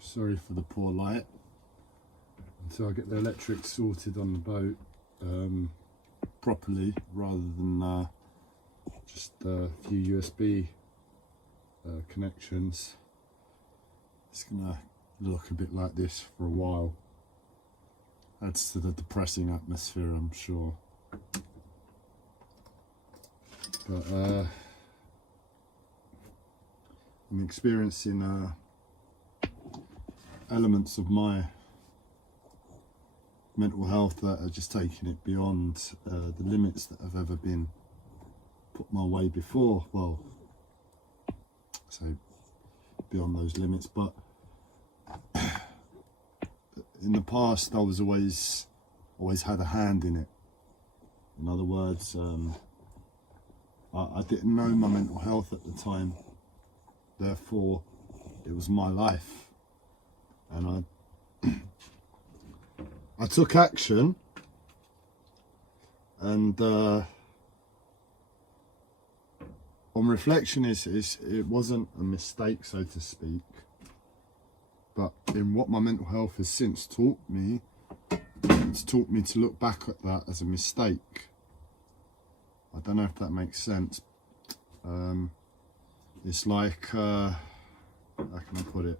Sorry for the poor light. Until I get the electric sorted on the boat properly, rather than just a few USB connections, it's gonna look a bit like this for a while. Adds to the depressing atmosphere, I'm sure. But I'm experiencing elements of my mental health that are just taking it beyond the limits that have ever been put my way before. Well, so beyond those limits, but in the past I was always had a hand in it. In other words, I didn't know my mental health at the time, therefore it was my life, and I took action, and on reflection, it wasn't a mistake, so to speak, but in what my mental health has since taught me, it's taught me to look back at that as a mistake. I don't know if that makes sense. It's like, how can I put it?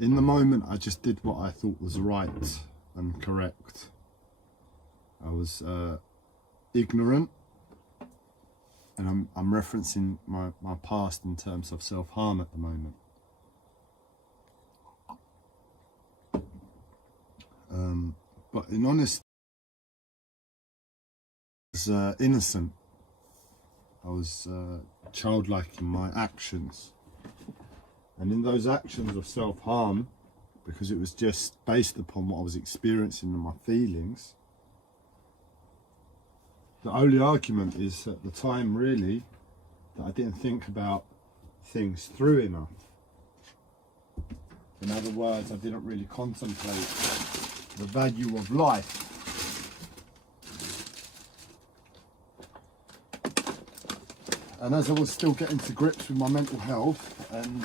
In the moment, I just did what I thought was right and correct. I was ignorant, and I'm referencing my past in terms of self-harm at the moment. But in honesty, I was innocent. I was childlike in my actions. And in those actions of self-harm, because it was just based upon what I was experiencing and my feelings, the only argument is at the time really that I didn't think about things through enough. In other words, I didn't really contemplate the value of life. And as I was still getting to grips with my mental health and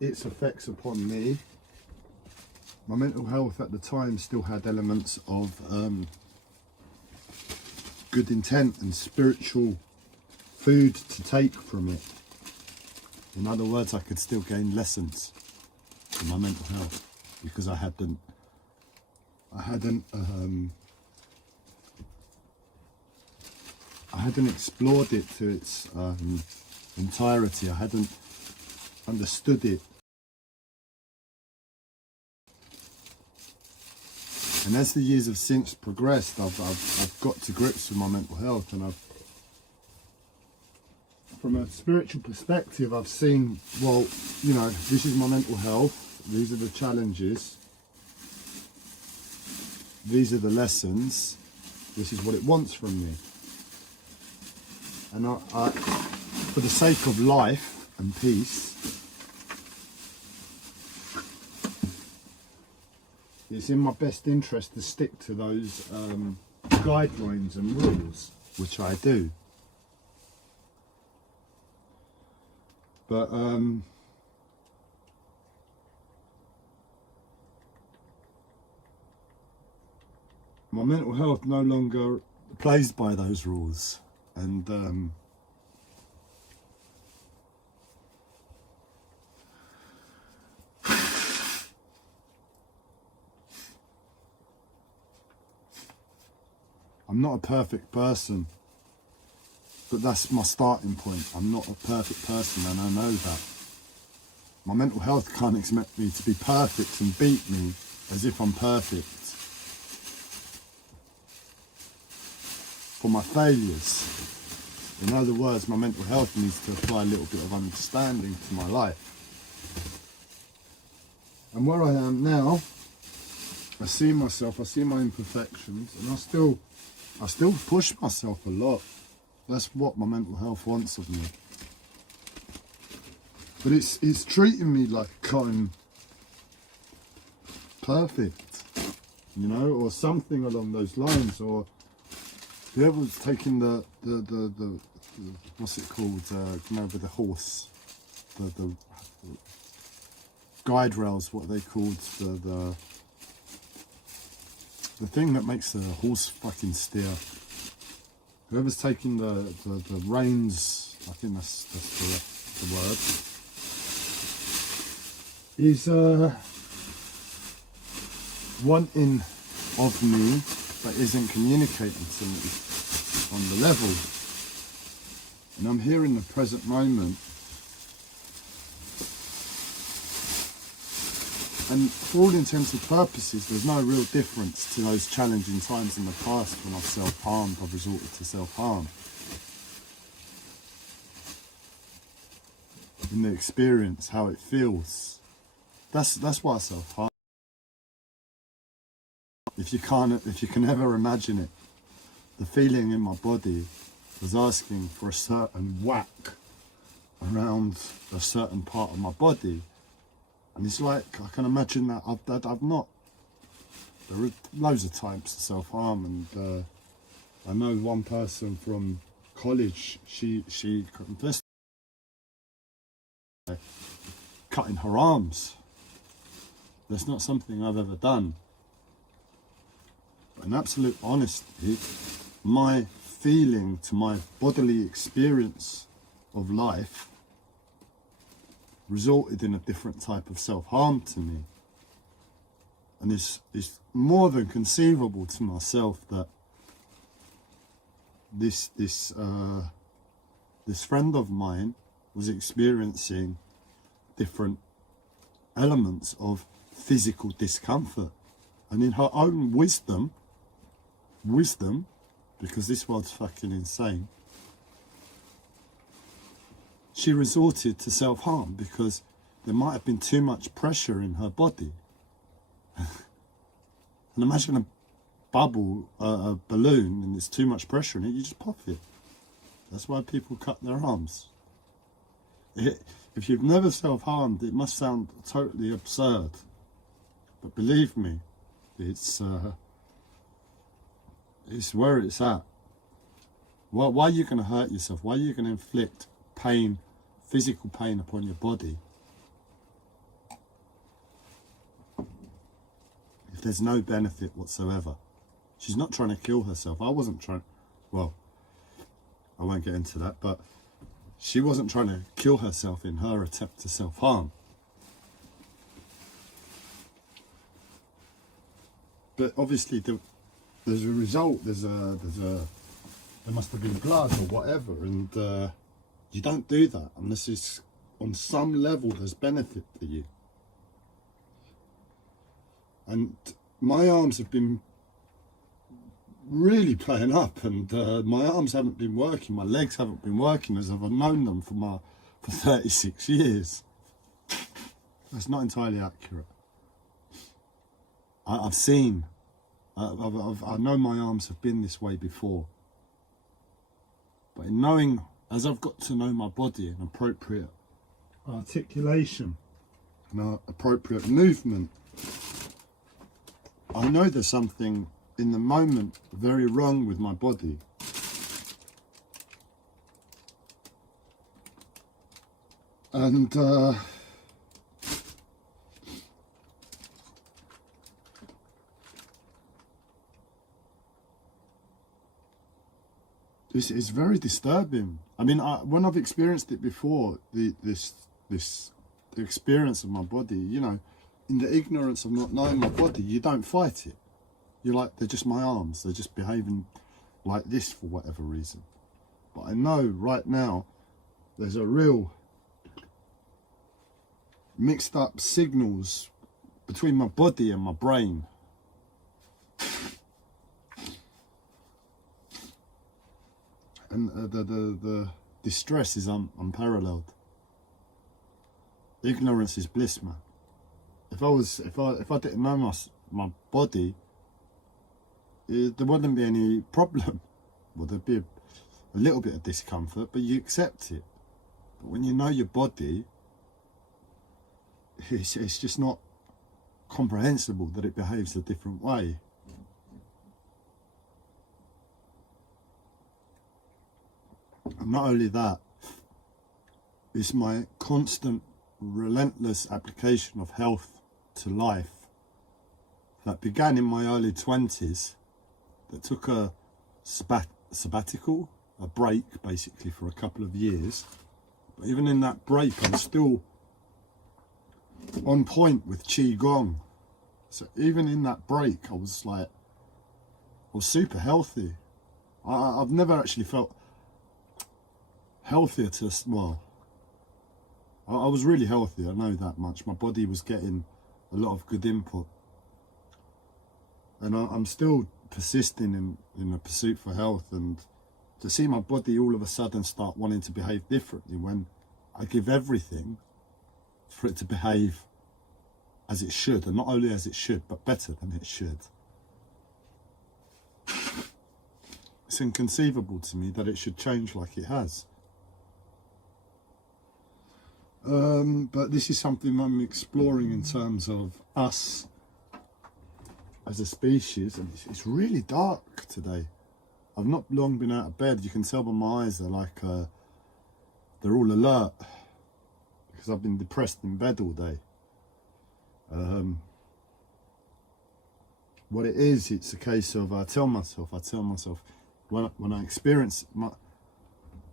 its effects upon me, my mental health at the time still had elements of good intent and spiritual food to take from it. In other words, I could still gain lessons from my mental health because I hadn't explored it to its entirety. I hadn't understood it. And as the years have since progressed, I've got to grips with my mental health, and from a spiritual perspective, I've seen, well, you know, this is my mental health, these are the challenges, these are the lessons, this is what it wants from me. And I, for the sake of life and peace, it's in my best interest to stick to those guidelines and rules, which I do. But my mental health no longer plays by those rules. And I'm not a perfect person, but that's my starting point. I'm not a perfect person, and I know that. My mental health can't expect me to be perfect and beat me as if I'm perfect for my failures. In other words, my mental health needs to apply a little bit of understanding to my life. And where I am now, I see myself, I see my imperfections, and I still push myself a lot. That's what my mental health wants of me. But it's treating me like I'm perfect, you know, or something along those lines, or whoever's taking the what's it called? You know, with the horse, the guide rails. What are they called? The thing that makes the horse fucking steer. Whoever's taking the reins, I think that's the word, is wanting of me, but isn't communicating to me on the level. And I'm here in the present moment. And for all intents and purposes, there's no real difference to those challenging times in the past when I've self-harmed, I've resorted to self-harm. In the experience, how it feels. That's why I self-harm. If you can ever imagine it, the feeling in my body was asking for a certain whack around a certain part of my body. And it's like, I can imagine that I've not. There are loads of types of self-harm, and I know one person from college, she confessed cutting her arms. That's not something I've ever done. But in absolute honesty, my feeling to my bodily experience of life resulted in a different type of self-harm to me. And it's more than conceivable to myself that this friend of mine was experiencing different elements of physical discomfort. And in her own wisdom, because this world's fucking insane, she resorted to self-harm because there might have been too much pressure in her body. And imagine a bubble, a balloon, and there's too much pressure in it, you just pop it. That's why people cut their arms. If you've never self-harmed, it must sound totally absurd. But believe me, it's where it's at. Why are you going to hurt yourself? Why are you going to inflict pain, physical pain upon your body if there's no benefit whatsoever? She's not trying to kill herself. I wasn't trying, well, I won't get into that, but she wasn't trying to kill herself in her attempt to self-harm. But obviously there's a result, there must have been blood or whatever, and you don't do that unless it's on some level there's benefit for you. And my arms have been really playing up, and my arms haven't been working, my legs haven't been working as I've known them for 36 years. That's not entirely accurate. I know my arms have been this way before. But in knowing, as I've got to know my body and appropriate articulation and appropriate movement, I know there's something in the moment very wrong with my body. And it's very disturbing. I mean, when I've experienced it before, the experience of my body, you know, in the ignorance of not knowing my body, you don't fight it. You're like, they're just my arms. They're just behaving like this for whatever reason. But I know right now there's a real mixed up signals between my body and my brain. And the distress is unparalleled. Ignorance is bliss, man. If I didn't know my body, there wouldn't be any problem. Well, there'd be a little bit of discomfort, but you accept it. But when you know your body, it's just not comprehensible that it behaves a different way. not only that, it's my constant, relentless application of health to life that began in my early 20s, that took a sabbatical, a break basically for a couple of years. But even in that break, I'm still on point with Qigong. So even in that break, I was super healthy. I've never actually felt healthier well, I was really healthy, I know that much. My body was getting a lot of good input. And I'm still persisting in the pursuit for health, and to see my body all of a sudden start wanting to behave differently when I give everything for it to behave as it should, and not only as it should, but better than it should. It's inconceivable to me that it should change like it has. But this is something I'm exploring in terms of us as a species, and it's really dark today. I've not long been out of bed. You can tell by my eyes they're like they're all alert because I've been depressed in bed all day. What it is, it's a case of I tell myself when I experience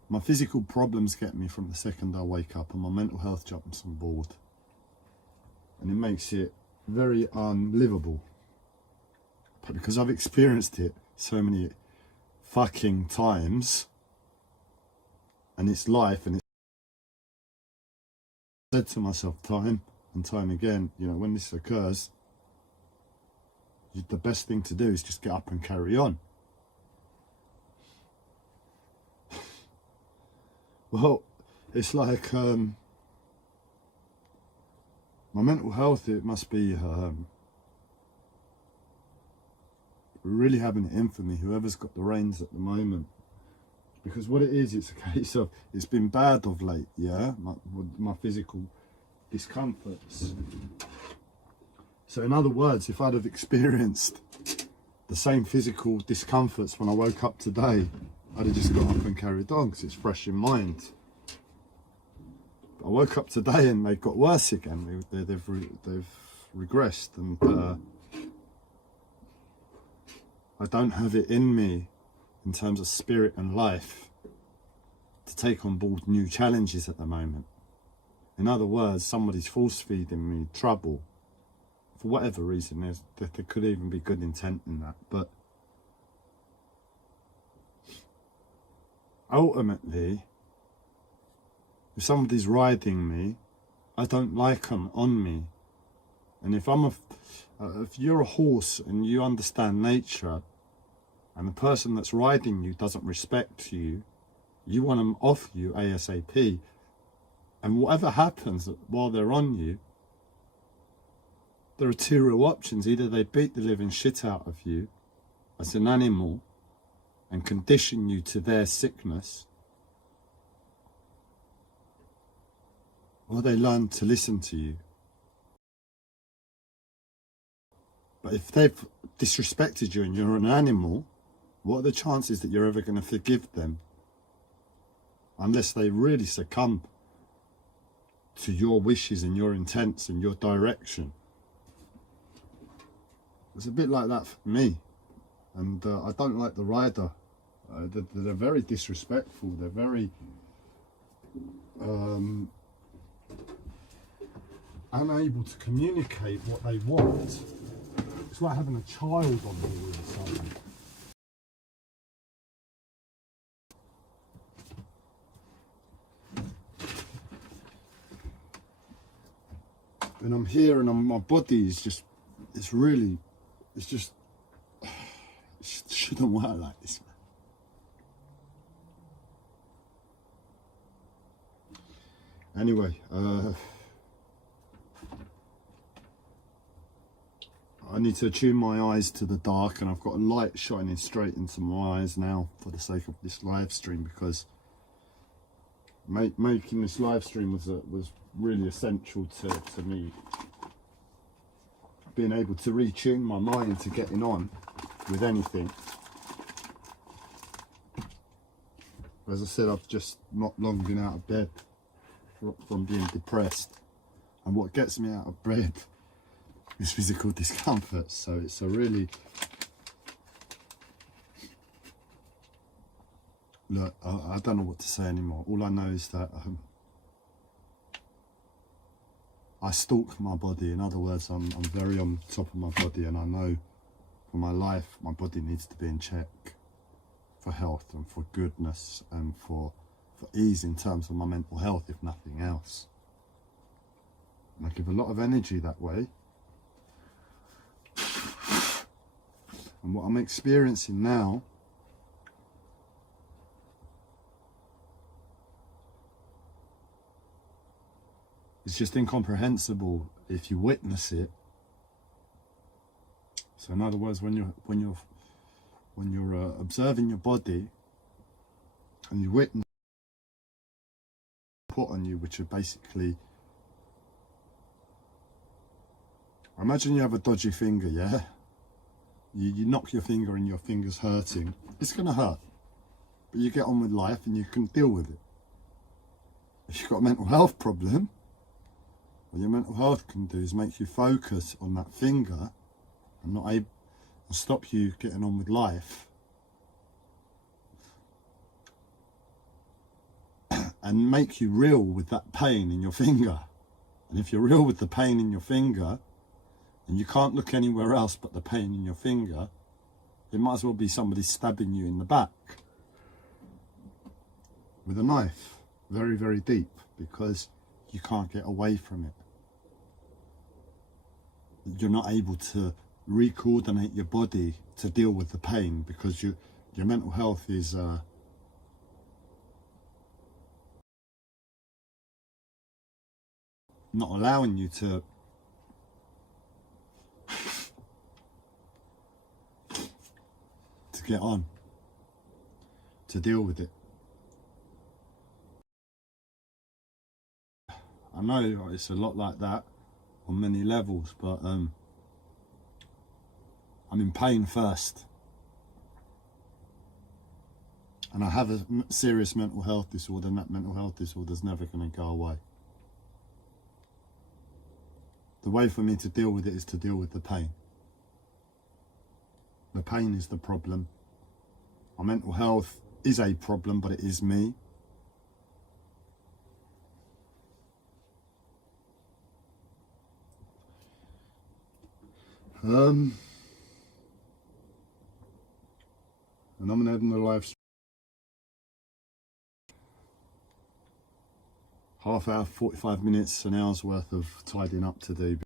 my physical problems get me from the second I wake up, and my mental health jumps on board, and it makes it very unlivable. But because I've experienced it so many fucking times, and it's life, and it's said to myself time and time again, you know, when this occurs, the best thing to do is just get up and carry on. Well, it's like my mental health, it must be really having it in for me, whoever's got the reins at the moment. Because what it is, it's a case of, it's been bad of late, yeah, my physical discomforts. So in other words, if I'd have experienced the same physical discomforts when I woke up today, I'd have just got up and carried on because it's fresh in mind. But I woke up today and they got worse again. They've regressed, and I don't have it in me in terms of spirit and life to take on board new challenges at the moment. In other words, somebody's force feeding me trouble for whatever reason. There could even be good intent in that, but ultimately, if somebody's riding me, I don't like them on me. And if if you're a horse and you understand nature, and the person that's riding you doesn't respect you, you want them off you ASAP. And whatever happens while they're on you, there are two real options. Either they beat the living shit out of you as an animal and condition you to their sickness, or they learn to listen to you. But if they've disrespected you and you're an animal, what are the chances that you're ever going to forgive them? Unless they really succumb to your wishes and your intents and your direction. It's a bit like that for me. And I don't like the rider. They're very disrespectful. They're very unable to communicate what they want. It's like having a child on board or something. And I'm here, and my body is just, it shouldn't work like this, man. Anyway, I need to attune my eyes to the dark, and I've got a light shining straight into my eyes now for the sake of this live stream, because making this live stream was really essential to me being able to retune my mind to getting on with anything. As I said, I've just not long been out of bed from being depressed. And what gets me out of bed is physical discomfort. So it's a really... Look, I don't know what to say anymore. All I know is that I stalk my body. In other words, I'm very on top of my body, and I know for my life, my body needs to be in check for health and for goodness and for ease in terms of my mental health, if nothing else. And I give a lot of energy that way. And what I'm experiencing now is just incomprehensible if you witness it. So in other words, when you're observing your body and you witness put on you, which are basically, imagine you have a dodgy finger, yeah? You knock your finger and your finger's hurting. It's gonna hurt, but you get on with life and you can deal with it. If you've got a mental health problem, what your mental health can do is make you focus on that finger and not able to stop you getting on with life. And make you real with that pain in your finger. And if you're real with the pain in your finger, and you can't look anywhere else but the pain in your finger, it might as well be somebody stabbing you in the back with a knife, very, very deep, because you can't get away from it. You're not able to re-coordinate your body to deal with the pain because your mental health is not allowing you to get on, to deal with it. I know it's a lot like that on many levels, but I'm in pain first. And I have a serious mental health disorder, and that mental health disorder is never going to go away. The way for me to deal with it is to deal with the pain. The pain is the problem. My mental health is a problem, but it is me. And I'm having a live half hour, 45 minutes, an hour's worth of tidying up to do.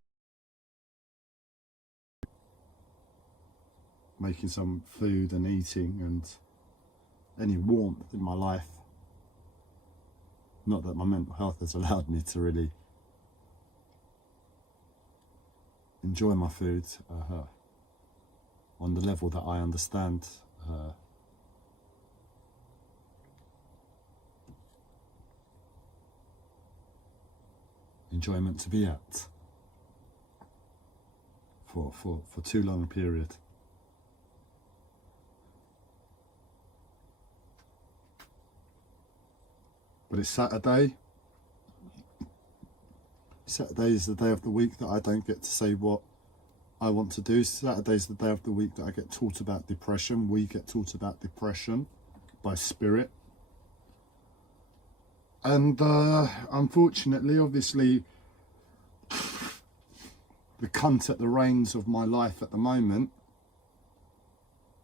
Making some food and eating and any warmth in my life. Not that my mental health has allowed me to really enjoy my food on the level that I understand enjoyment to be at for too long a period. But it's Saturday. Saturday is the day of the week that I don't get to say what I want to do. Saturday is the day of the week that I get taught about depression. We get taught about depression by Spirit. And unfortunately, obviously, the cunt at the reins of my life at the moment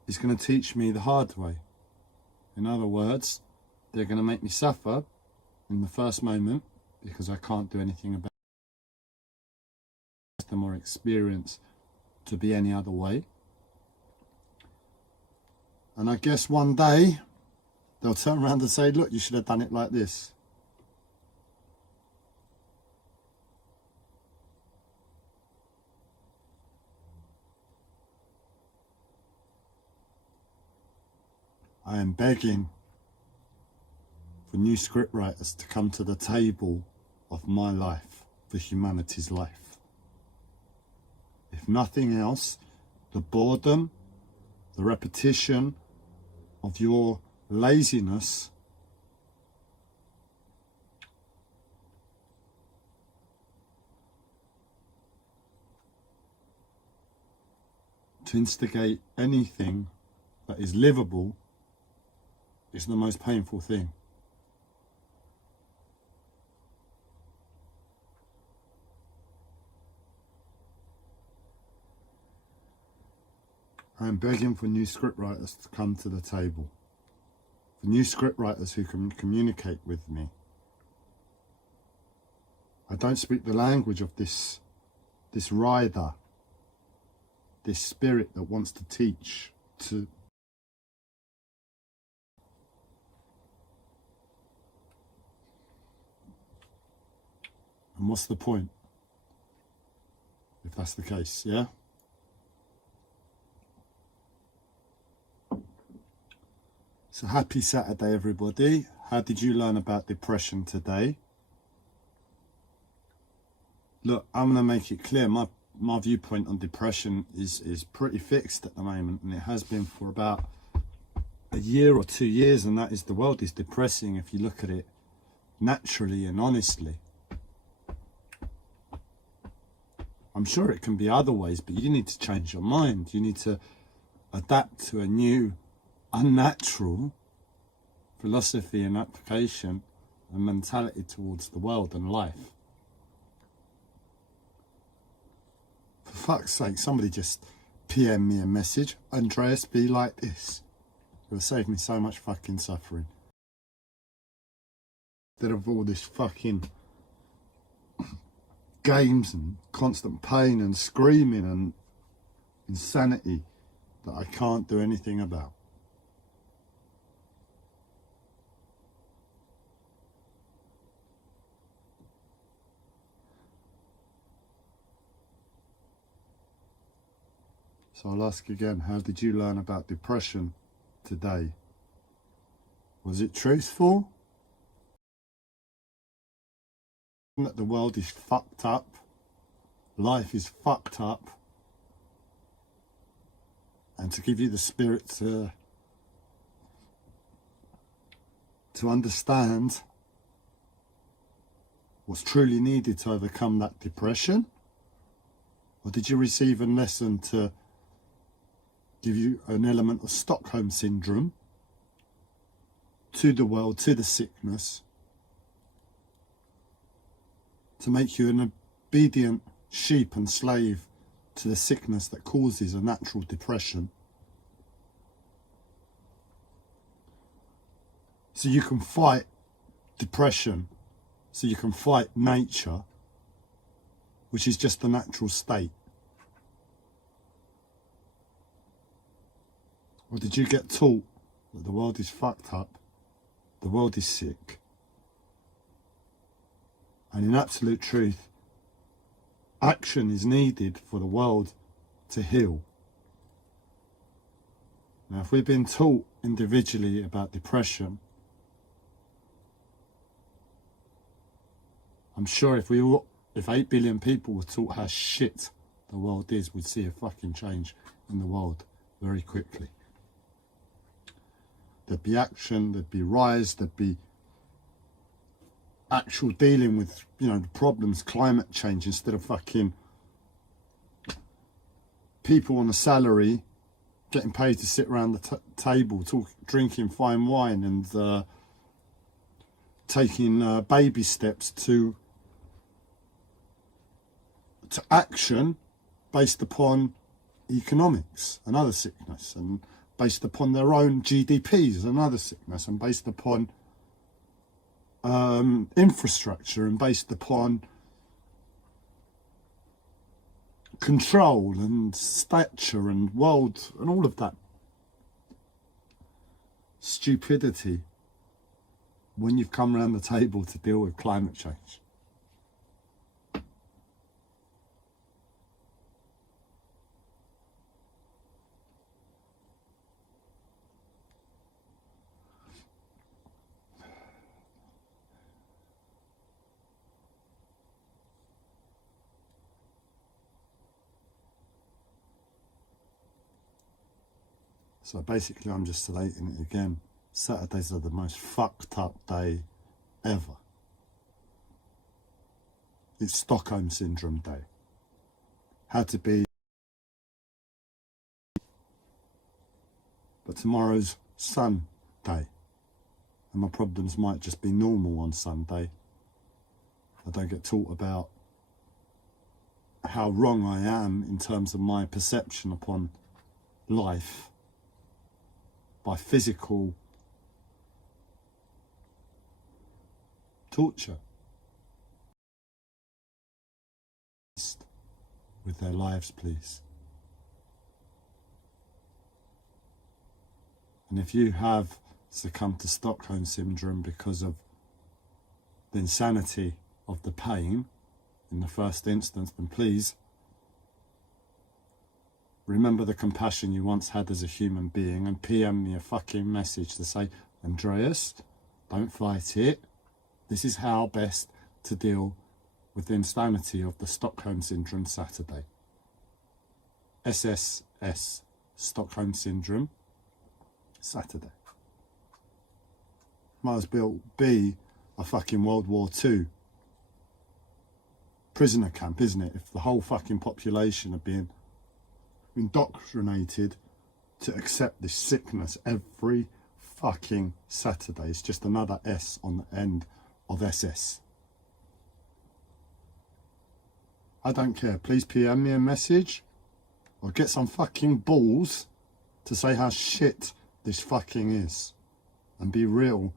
is going to teach me the hard way. In other words, they're going to make me suffer in the first moment because I can't do anything about them or experience to be any other way. And I guess one day they'll turn around and say, look, you should have done it like this. I am begging for new scriptwriters to come to the table of my life, for humanity's life. If nothing else, the boredom, the repetition of your laziness to instigate anything that is livable is the most painful thing. I'm begging for new scriptwriters to come to the table. For new scriptwriters who can communicate with me. I don't speak the language of this rider, this spirit that wants to teach, to and what's the point if that's the case, yeah? So happy Saturday, everybody. How did you learn about depression today? Look, I'm going to make it clear. My viewpoint on depression is pretty fixed at the moment, and it has been for about a year or 2 years, and that is the world is depressing if you look at it naturally and honestly. I'm sure it can be other ways, but you need to change your mind. You need to adapt to a new, unnatural philosophy and application and mentality towards the world and life. For fuck's sake, somebody just PM me a message. Andreas, be like this. It will save me so much fucking suffering. Instead of all this fucking games and constant pain and screaming and insanity that I can't do anything about. So I'll ask again, how did you learn about depression today? Was it truthful? That the world is fucked up, life is fucked up, and to give you the spirit to understand what's truly needed to overcome that depression? Or did you receive a lesson to give you an element of Stockholm syndrome to the world, to the sickness, to make you an obedient sheep and slave to the sickness that causes a natural depression? So you can fight depression, so you can fight nature, which is just the natural state. Or did you get taught that the world is fucked up, the world is sick, and in absolute truth, action is needed for the world to heal? Now, if we've been taught individually about depression, I'm sure if 8 billion people were taught how shit the world is, we'd see a fucking change in the world very quickly. There'd be action, there'd be rise, there'd be actual dealing with, the problems, climate change, instead of fucking people on a salary getting paid to sit around the table drinking fine wine and taking baby steps to action based upon economics, another sickness, and based upon their own GDPs, another sickness, and based upon infrastructure, and based upon control and stature and world and all of that stupidity when you've come around the table to deal with climate change. So basically, I'm just stating it again. Saturdays are the most fucked up day ever. It's Stockholm Syndrome Day. How to be but tomorrow's Sunday, and my problems might just be normal on Sunday. I don't get taught about how wrong I am in terms of my perception upon life by physical torture with their lives, please. And if you have succumbed to Stockholm Syndrome because of the insanity of the pain in the first instance, then please remember the compassion you once had as a human being and PM me a fucking message to say, Andreas, don't fight it. This is how best to deal with the insanity of the Stockholm Syndrome Saturday. SSS, Stockholm Syndrome Saturday. Might as well be a fucking World War II prisoner camp, isn't it? If the whole fucking population are being indoctrinated to accept this sickness every fucking Saturday. It's just another S on the end of SS. I don't care. Please PM me a message or get some fucking balls to say how shit this fucking is and be real.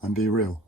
And be real.